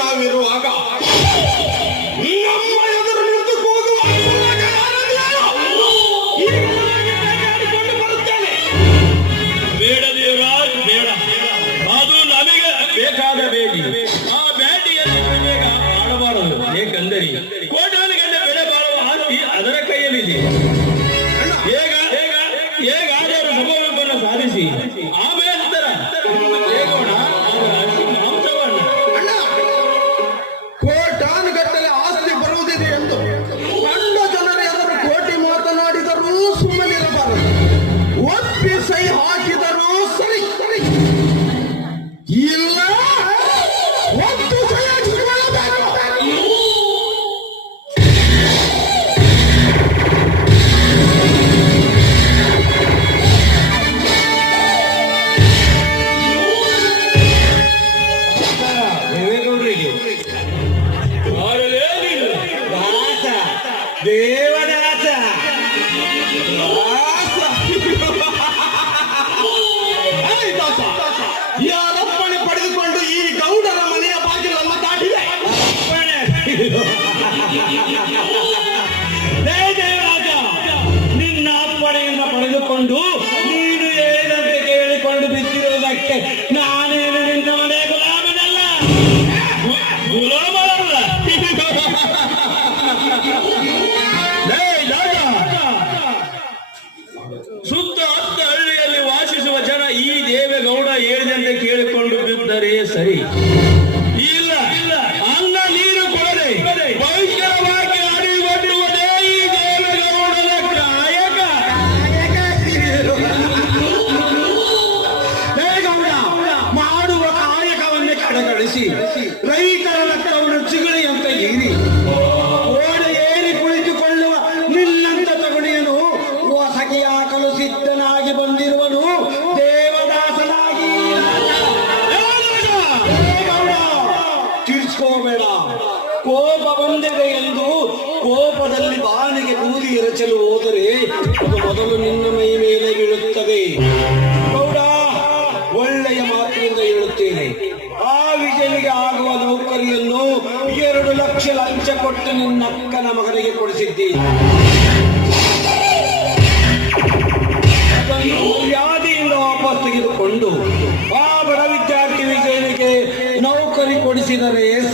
ನಾವಿರುವಾಗ ನಮ್ಮ ಎದುರು ನಿಂತು ಕೂಗುವ ಬರುತ್ತೇನೆ. ಬೇಡ ದೇವರಾಜ್, ಬೇಡ. ಅದು ನಮಗೆ ಬೇಕಾದ ಬೇಡಿ. ಆ ಬೇಟಿಯನ್ನು ಬೇಗ ಆಡಬಾರದು. ಏಕೆಂದರೆ ಕೋಟಾನುಗಟ್ಟಲೆ ಬೆಲೆ ಬಾಳುವ ಆಸ್ತಿ ಅದರ ಕೈಯಲ್ಲಿದೆ. ಹೇಗಾದರೂ ಸಮಯವನ್ನು ಸಾಧಿಸಿ ಆಮೇಲೆ ಬೇಗೋಣ ಅದರ ಮಾಂಸವನ್ನು. ಕೋಟಾನುಗಟ್ಟಲೆ ಆಸ್ತಿ ಬರುವುದಿದೆ ಎಂದು ಕಂಡ ಜನರ ಎದುರು ಕೋಟಿ ಮಾತನಾಡಿದರೂ ಸುಮ್ಮನಿರಬಾರದು. ಒಪ್ಪಿ ಸೈ ಹಾಕಿದರೂ ಸರಿ ಸರಿ, ಇಲ್ಲ ಒತ್ತು ಸೈ ಹಾಕಿಕೊಳ್ಳಬೇಕು. ದೇವದಾಸ ಯಾರಪ್ಪಣೆ ಪಡೆದುಕೊಂಡು ಈ ಗೌಡರ ಮನೆಯ ಬಾಗಿಲನ್ನು ದಾಟಿದೆ? ದೇವರಾಜ, ನಿನ್ನ ಅಪ್ಪಣೆಯನ್ನು ಪಡೆದುಕೊಂಡು ನೀನು ಏನಂತೆ ಕೇಳಿಕೊಂಡು ಬಿದ್ದಿರುವುದಕ್ಕೆ ನಾನೇನು ನಿನ್ನ ಮನೆ ಗುಲಾಮನಲ್ಲ, ಗುಲಾಮನಲ್ಲ. ಸುತ್ತ 10 ಹಳ್ಳಿಯಲ್ಲಿ ವಾಸಿಸುವ ಜನ ಈ ದೇವೇಗೌಡ ಹೇಳಿದಂತೆ ಕೇಳಿಕೊಂಡು ಬಿದ್ದರೆ ಸರಿ. ಇಲ್ಲ ಅನ್ನ ನೀರು ಕೊಡದೆ ಭಯಂಕರವಾಗಿ ಅಡಿಗೊಂಡಿರುವುದೇ ಈ ದೇವೇಗೌಡನ ಕಾಯಕ. ದೇವೇಗೌಡ ಮಾಡುವ ಕಾಯಕವನ್ನೇ ಕಡೆಗಣಿಸಿ ರೈತರ ರಕ್ತವನ್ನು ಚಿಗುಳಿಯಂತೆ ಏರಿ ಓಡೆ ಏರಿ ಕುಳಿತುಕೊಳ್ಳುವ ನಿನ್ನಂತ ತಗುಣಿಯನು ಹೊಸಗೆ ಹಾಕಲು ಸಿದ್ಧನಾಗಿ ಬಂದಿರುವನು ದೇವದಾಸನಾಗಿ. ದೇವೇಗೌಡ, ತೀರ್ಸ್ಕೋಬೇಡ. ಕೋಪ ಬಂದಿದೆ ಎಂದು ಕೋಪದಲ್ಲಿ ಬಾನಿಗೆ ಬೂದಿ ಎರಚಲು ಹೋದರೆ ಅದು ಮೊದಲು ನಿನ್ನ ಮೈ ಮೇಲೆ ಬೀಳುತ್ತದೆ. ಗೌಡ, ಒಳ್ಳೆಯ ಮಾತಿನಿಂದ ಹೇಳುತ್ತೇನೆ. ಆ ವಿಜಯನಿಗೆ ಆಗುವ ನೌಕರಿಯನ್ನು 2 ಲಕ್ಷ ಲಂಚ ಕೊಟ್ಟು ನಿನ್ನ ಅಕ್ಕನ ಮಗನಿಗೆ ಕೊಡಿಸಿದ್ದೀನಿ.